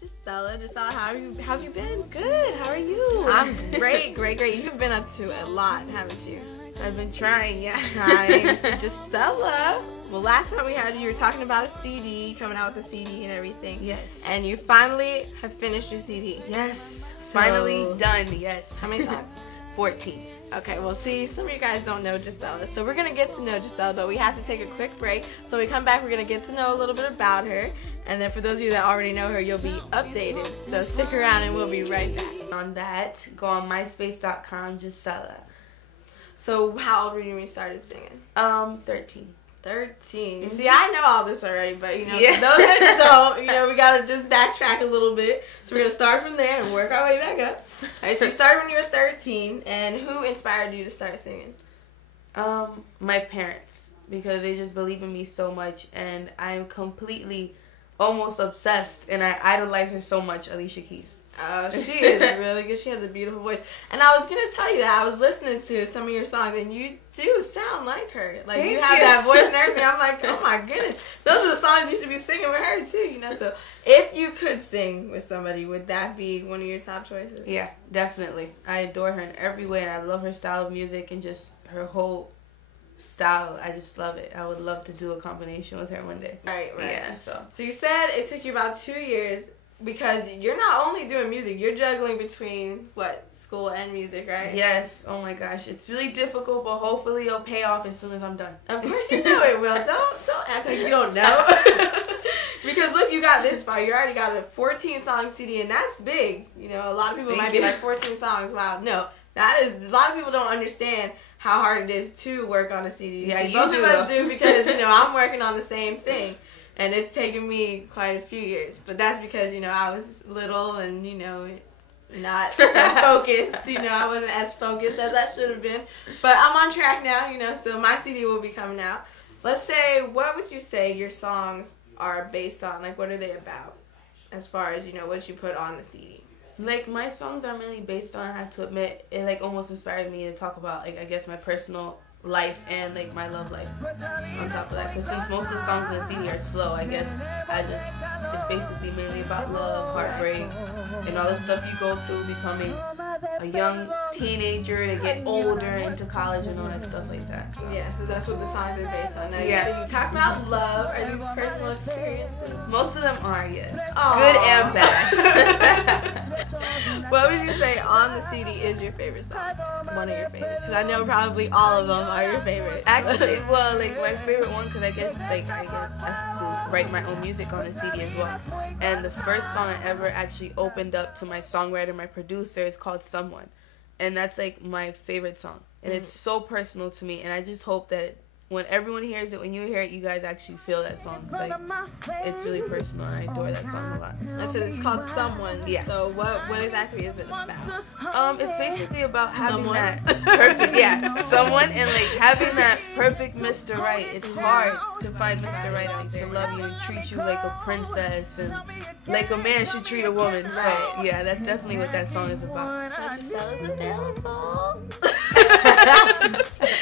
Gissella, how have you been? Good. How are you? I'm great. You've been up to a lot, haven't you? I've been trying, yeah. So Gissella, well, last time we had you, you were talking about a CD, coming out with a CD and everything. Yes. And you finally have finished your CD. Yes. Finally done, yes. How many songs? 14. Okay, well, see, some of you guys don't know Gissella, so we're going to get to know Gissella, but we have to take a quick break. So when we come back, we're going to get to know a little bit about her, and then for those of you that already know her, you'll be updated. So stick around, and we'll be right back. On that, go on myspace.com, Gissella. So how old were you when you started singing? 13. 13. You see, I know all this already, but, you know, for those that don't, you know, we got to just backtrack a little bit. So we're going to start from there and work our way back up. All right, so you started when you were 13, and who inspired you to start singing? My parents, because they just believe in me so much, and I'm completely almost obsessed, and I idolize her so much, Alicia Keys. Oh, she is really good. She has a beautiful voice. And I was going to tell you that. I was listening to some of your songs, and you do sound like her. Like, you have that voice and everything. I'm like, oh, my goodness. Those are the songs you should be singing with her, too, you know. So, if you could sing with somebody, would that be one of your top choices? Yeah, definitely. I adore her in every way, and I love her style of music and just her whole style. I just love it. I would love to do a combination with her one day. Right. Yeah, So, you said it took you about 2 years. Because you're not only doing music, you're juggling between, school and music, right? Yes. Oh my gosh. It's really difficult, but hopefully it'll pay off as soon as I'm done. Of course you know it will. Don't act like you don't know. Because look, you got this far. You already got a 14-song CD, and that's big. You know, a lot of people might be like, 14 songs, wow. No, that is, a lot of people don't understand how hard it is to work on a CD. Yeah, both of us do because, you know, I'm working on the same thing. And it's taken me quite a few years. But that's because, you know, I was little and, you know, not so focused. You know, I wasn't as focused as I should have been. But I'm on track now, you know, so my CD will be coming out. Let's say, what would you say your songs are based on? Like, what are they about? As far as, you know, what you put on the CD. Like, my songs are mainly based on, I have to admit, it, like, almost inspired me to talk about, like, I guess my personal life and like my love life on top of that, because since most of the songs in the CD are slow, I guess it's basically mainly about love, heartbreak, and all the stuff you go through becoming a young teenager to get older into college and all that stuff like that. Yeah, so that's what the songs are based on. Now, so you talk about love. Are these personal experiences? Most of them are, yes. Aww. Good and bad. What would you say on the CD is your favorite song? One of your favorites? Because I know probably all of them are your favorite. Actually, well, like my favorite one, because I guess I have to write my own music on the CD as well. And the first song I ever actually opened up to my songwriter, my producer, is called Someone. And that's like my favorite song. And it's so personal to me. And I just hope that when everyone hears it, when you hear it, you guys actually feel that song. Like, it's really personal, and I adore that song a lot. I said it's called Someone. Yeah. So what exactly is it about? It's basically about having that perfect, someone, and like having that perfect Mr. Right. It's hard to find Mr. Right out there to love you and treat you like a princess and like a man should treat a woman. So yeah, that's definitely what that song is about. So Gissella's available.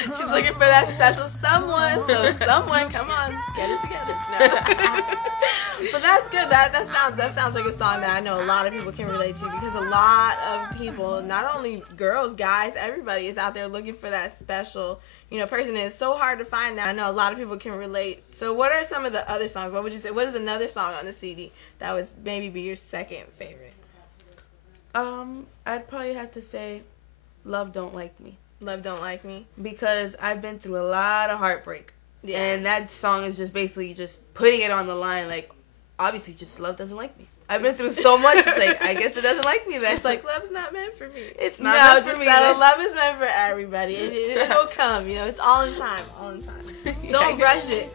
She's looking for that special someone. So someone, come on, get it together. No. But that's good. That sounds like a song that I know a lot of people can relate to, because a lot of people, not only girls, guys, everybody is out there looking for that special, you know, person. And it's so hard to find now. I know a lot of people can relate. So what are some of the other songs? What would you say? What is another song on the CD that would maybe be your second favorite? I'd probably have to say Love Don't Like Me. Love Don't Like Me? Because I've been through a lot of heartbreak. Yeah. And that song is just basically just putting it on the line, like, obviously just love doesn't like me. I've been through so much, it's like, I guess it doesn't like me then. It's like, love's not meant for me. It's not meant for me. No, love is meant for everybody. It'll come, you know, it's all in time, Don't rush it.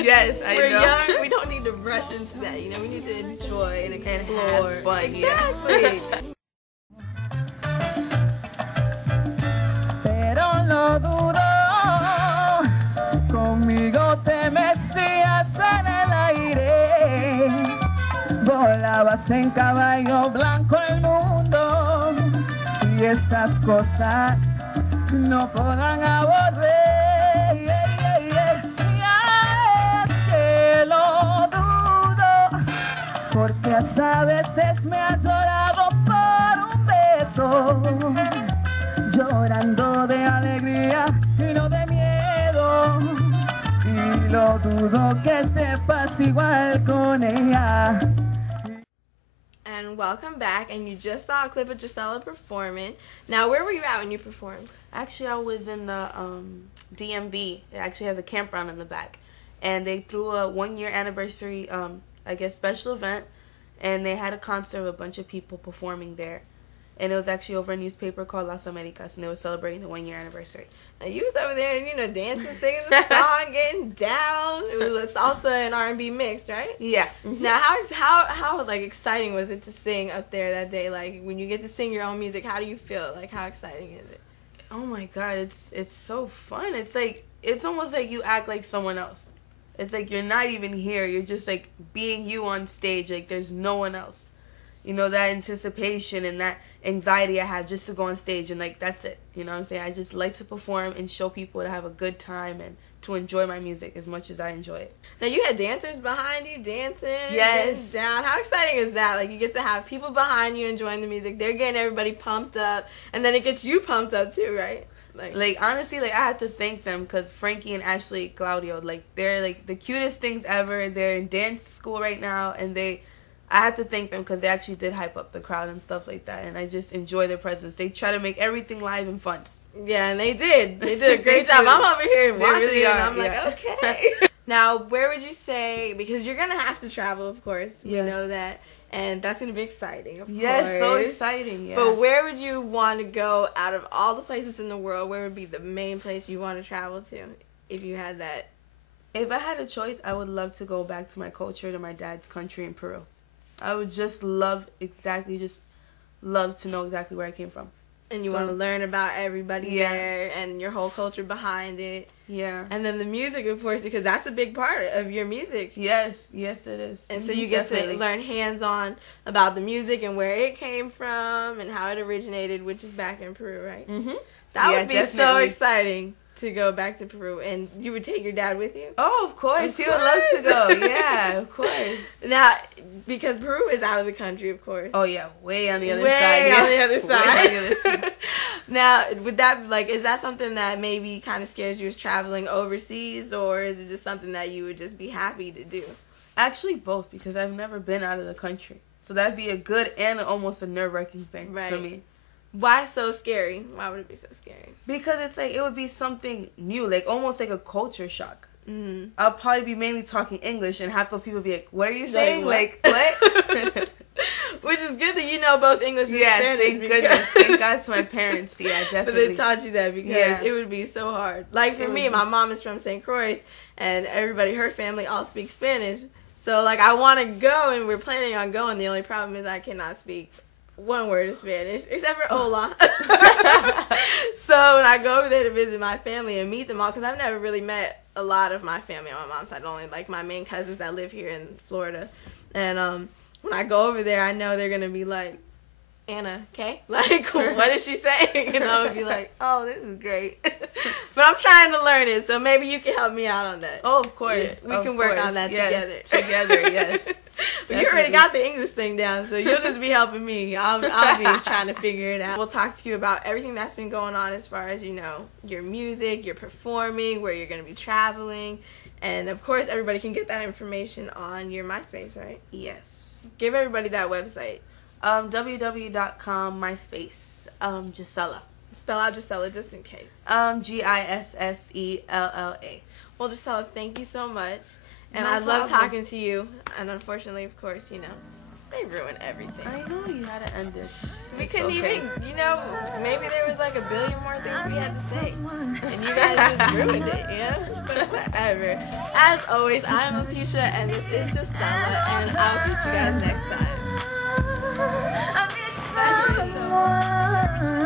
Yes, I know. We're young, we don't need to rush into that, you know, we need to enjoy and explore. And have fun, exactly. Pero no dudo, conmigo te mecías en el aire, volabas en caballo blanco el mundo, y estas cosas no podrán aborrer, ya es que lo dudo, porque has a veces me ha llorado por un beso, llorando de alegría y no de miedo. Y lo dudo que te pase igual con ella. And welcome back, and you just saw a clip of Gissella performing. Now, where were you at when you performed? Actually, I was in the DMV. It actually has a campground in the back. And they threw a 1-year anniversary, I guess, special event. And they had a concert of a bunch of people performing there. And it was actually over a newspaper called Las Americas, and they were celebrating the 1-year anniversary. And you was over there, you know, dancing, singing the song, getting down. It was a salsa and R&B mixed, right? Yeah. Now, how like exciting was it to sing up there that day? Like when you get to sing your own music, how do you feel? Like how exciting is it? Oh my God, it's so fun. It's almost like you act like someone else. It's like you're not even here. You're just like being you on stage. Like there's no one else. You know, that anticipation and that anxiety I have just to go on stage, and like that's it. You know what I'm saying? I just like to perform and show people to have a good time and to enjoy my music as much as I enjoy it. Now you had dancers behind you dancing, yes, getting down. How exciting is that? Like you get to have people behind you enjoying the music. They're getting everybody pumped up, and then it gets you pumped up too, right? Like honestly, like I have to thank them because Frankie and Ashley Claudio, like they're like the cutest things ever. They're in dance school right now, and I have to thank them because they actually did hype up the crowd and stuff like that, and I just enjoy their presence. They try to make everything live and fun. Yeah, and they did. They did a great job. I'm over here watching it, and I'm like, okay. Now, where would you say, because you're going to have to travel, of course. We know that. And that's going to be exciting, of course. Yes, so exciting, yeah. But where would you want to go out of all the places in the world? Where would be the main place you want to travel to if you had that? If I had a choice, I would love to go back to my culture, to my dad's country in Peru. I would just love to know exactly where I came from. And you want to learn about everybody there and your whole culture behind it. Yeah. And then the music, of course, because that's a big part of your music. Yes, yes it is. And so you get to learn hands-on about the music and where it came from and how it originated, which is back in Peru, right? Mm-hmm. That would be so exciting to go back to Peru. And you would take your dad with you? Oh, of course. He would love to go. Yeah, of course. Now, because Peru is out of the country, of course. Oh, yeah. Way on the other side. Way on the other side. Way on the other side. Now, would that, like, is that something that maybe kind of scares you, is traveling overseas, or is it just something that you would just be happy to do? Actually, both, because I've never been out of the country. So that'd be a good and almost a nerve-wracking thing for me. Why so scary? Why would it be so scary? Because it's like, it would be something new, like almost like a culture shock. Mm-hmm. I'll probably be mainly talking English, and half those people be like, what are you saying? Like, what? Which is good that you know both English and Spanish. Thank goodness. Thank God to my parents. Yeah, definitely. They taught you that because it would be so hard. Like for me, my mom is from St. Croix, and everybody, her family all speaks Spanish. So like I want to go, and we're planning on going. The only problem is I cannot speak one word of Spanish, except for hola. So when I go over there to visit my family and meet them all, because I've never really met a lot of my family on my mom's side, only like my main cousins that live here in Florida. And when I go over there, I know they're going to be like, Anna, okay? Like, what is she saying? And I would be like, oh, this is great. But I'm trying to learn it, so maybe you can help me out on that. Oh, of course. Yeah, we can work on that together. Together, yes. But you already got the English thing down, so you'll just be helping me. I'll be trying to figure it out. We'll talk to you about everything that's been going on as far as, you know, your music, your performing, where you're going to be traveling. And, of course, everybody can get that information on your MySpace, right? Yes. Give everybody that website. www.com, MySpace, Gissella. Spell out Gissella just in case. Gissella. Well, Gissella, thank you so much. And No I love problem. talking to you. And unfortunately, of course, you know, they ruin everything. I know you had to end this. We couldn't even, you know, maybe there was like a billion more things we had to say. And you guys just ruined it, you know? But whatever. As always, I'm Letitia, and this is Gissella, and I'll catch you guys next time. I need someone.